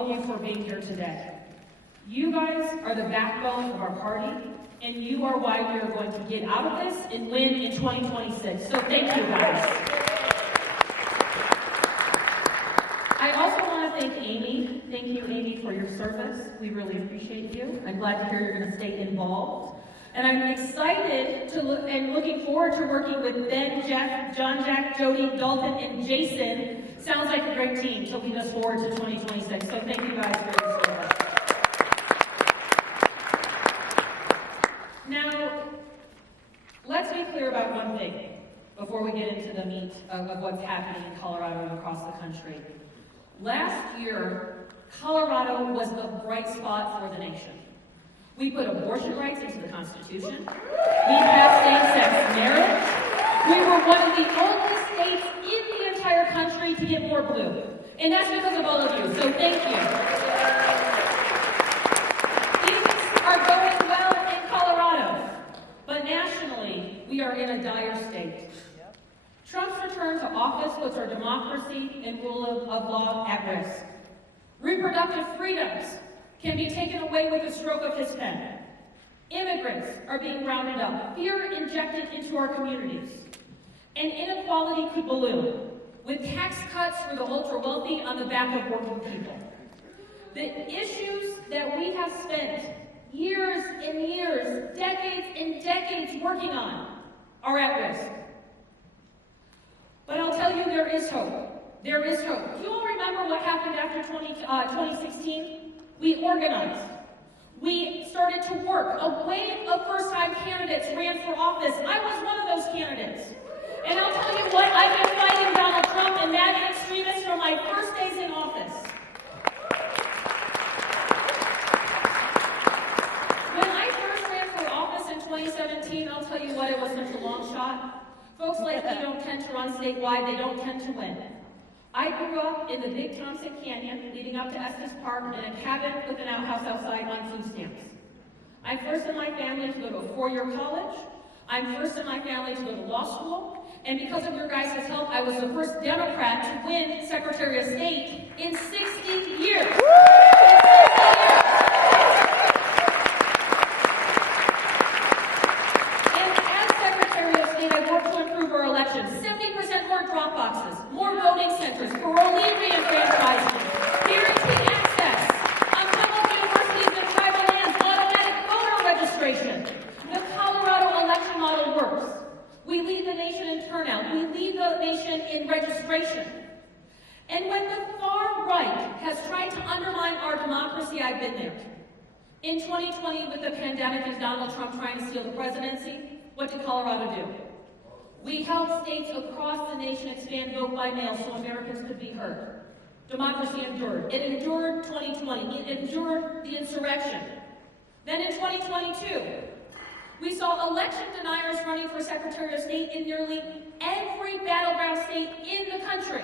of you for being here today. You guys are the backbone of our party, and you are why we are going to get out of this and win in 2026. So thank you, guys. I also want to thank Amy. Thank you, Amy, for your service. We really appreciate you. I'm glad to hear you're going to stay involved. And I'm excited to looking forward to working with Ben, Jeff, John, Jack, Jody, Dalton, and Jason. Sounds like a great team to lead us forward to 2026. So thank you guys for your service. Now, let's be clear about one thing before we get into the meat of what's happening in Colorado and across the country. Last year, Colorado was the bright spot for the nation. We put abortion rights into the Constitution. We passed same-sex marriage. We were one of the only states in the entire country to get more blue. And that's because of all of you, so thank you. Things are going well in Colorado, but nationally, we are in a dire state. Trump's return to office puts our democracy and rule of law at risk. Reproductive freedoms can be taken away with the stroke of his pen. Immigrants are being rounded up, fear injected into our communities. And inequality could balloon, with tax cuts for the ultra-wealthy on the back of working people. The issues that we have spent years and years, decades and decades working on are at risk. But I'll tell you, there is hope. There is hope. Do you all remember what happened after 2016? We organized. We started to work. A wave of first-time candidates ran for office. I was one of those candidates. And I'll tell you what, I've been fighting Donald Trump and MAGA extremists from my first days in office. When I first ran for office in 2017, I'll tell you what, it was such a long shot. Folks like me don't tend to run statewide, they don't tend to win. I grew up in the Big Thompson Canyon, leading up to Estes Park, in a cabin with an outhouse outside on food stamps. I'm first in my family to go to a four-year college. I'm first in my family to go to law school. And because of your guys' help, I was the first Democrat to win Secretary of State in 60 years. And as Secretary of State, I worked to improve our elections. 70% more drop boxes, more voting centers, parolee reenfranchisement, guaranteed access, public universities and tribal lands, automatic voter registration. The Colorado election model works. We lead the nation in turnout. We lead the nation in registration. And when the far right has tried to undermine our democracy, I've been there. In 2020, with the pandemic and Donald Trump trying to steal the presidency, what did Colorado do? We helped states across the nation expand vote by mail so Americans could be heard. Democracy endured. It endured 2020. It endured the insurrection. Then in 2022, we saw election deniers running for Secretary of State in nearly every battleground state in the country.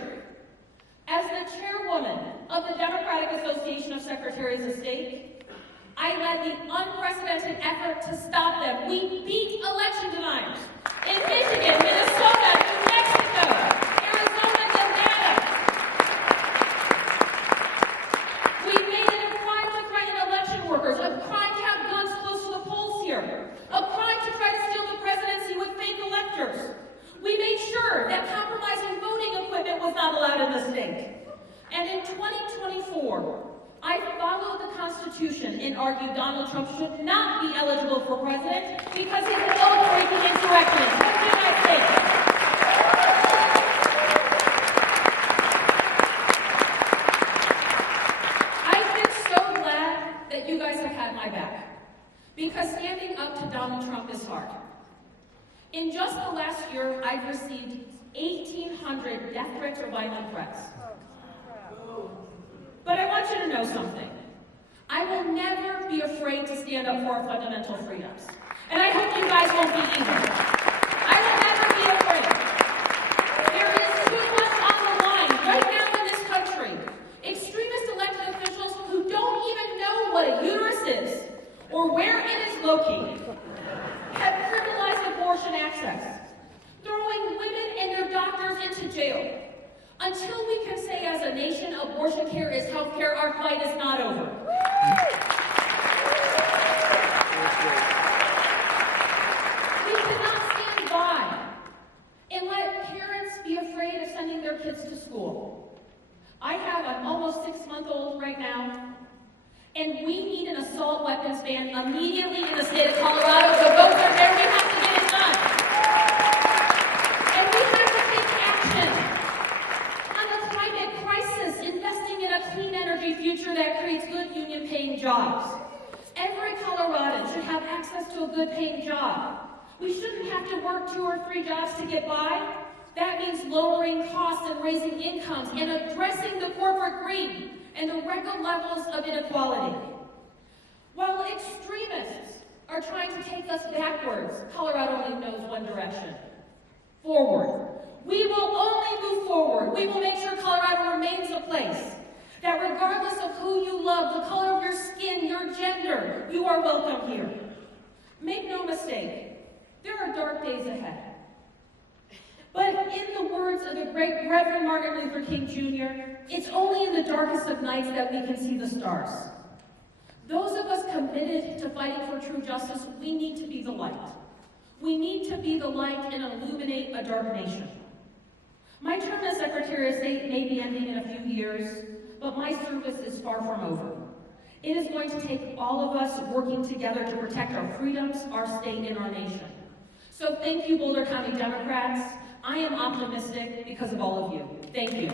As the chairwoman of the Democratic Association of Secretaries of State, I led the unprecedented effort to stop them. We beat election deniers in Michigan, Minnesota, New Mexico, Arizona, Nevada. We made it a crime to threaten election workers, a crime to have guns close to the polls here, a crime to try to steal the presidency with fake electors. We made sure that compromising voting equipment was not allowed in the state. And in 2024, I followed the Constitution and argued Donald Trump should not be eligible for president because he's an oath-breaking insurrectionist. What did I think? I've been so glad that you guys have had my back because standing up to Donald Trump is hard. In just the last year, I've received 1,800 death threats or violent threats. But I want you to know something. I will never be afraid to stand up for our fundamental freedoms. And I hope you guys won't be either. I will never be afraid. There is too much on the line right now in this country. Extremist elected officials who don't even know what a uterus is or where it is located have criminalized abortion access, throwing women and their doctors into jail. Until we we can say as a nation abortion care is health care, our fight is not over. We cannot stand by and let parents be afraid of sending their kids to school. I have an almost 6-month-old right now, and we need an assault weapons ban immediately in the state of Colorado. The votes are there, we have to get it done. And we have to take action on the climate crisis, investing in a clean energy future that creates good union-paying jobs. Every Coloradan should have access to a good-paying job. We shouldn't have to work 2 or 3 jobs to get by. That means lowering costs and raising incomes and addressing the corporate greed and the record levels of inequality. While extremists are trying to take us backwards, Colorado only knows one direction: forward. We will only move forward. We will make sure Colorado remains a place that regardless of who you love, the color of your skin, your gender, you are welcome here. Make no mistake, there are dark days ahead. But in the words of the great Reverend Martin Luther King Jr., it's only in the darkest of nights that we can see the stars. Those of us committed to fighting for true justice, we need to be the light. We need to be the light and illuminate a dark nation. My term as Secretary of State may be ending in a few years, but my service is far from over. It is going to take all of us working together to protect our freedoms, our state, and our nation. So thank you, Boulder County Democrats. I am optimistic because of all of you. Thank you.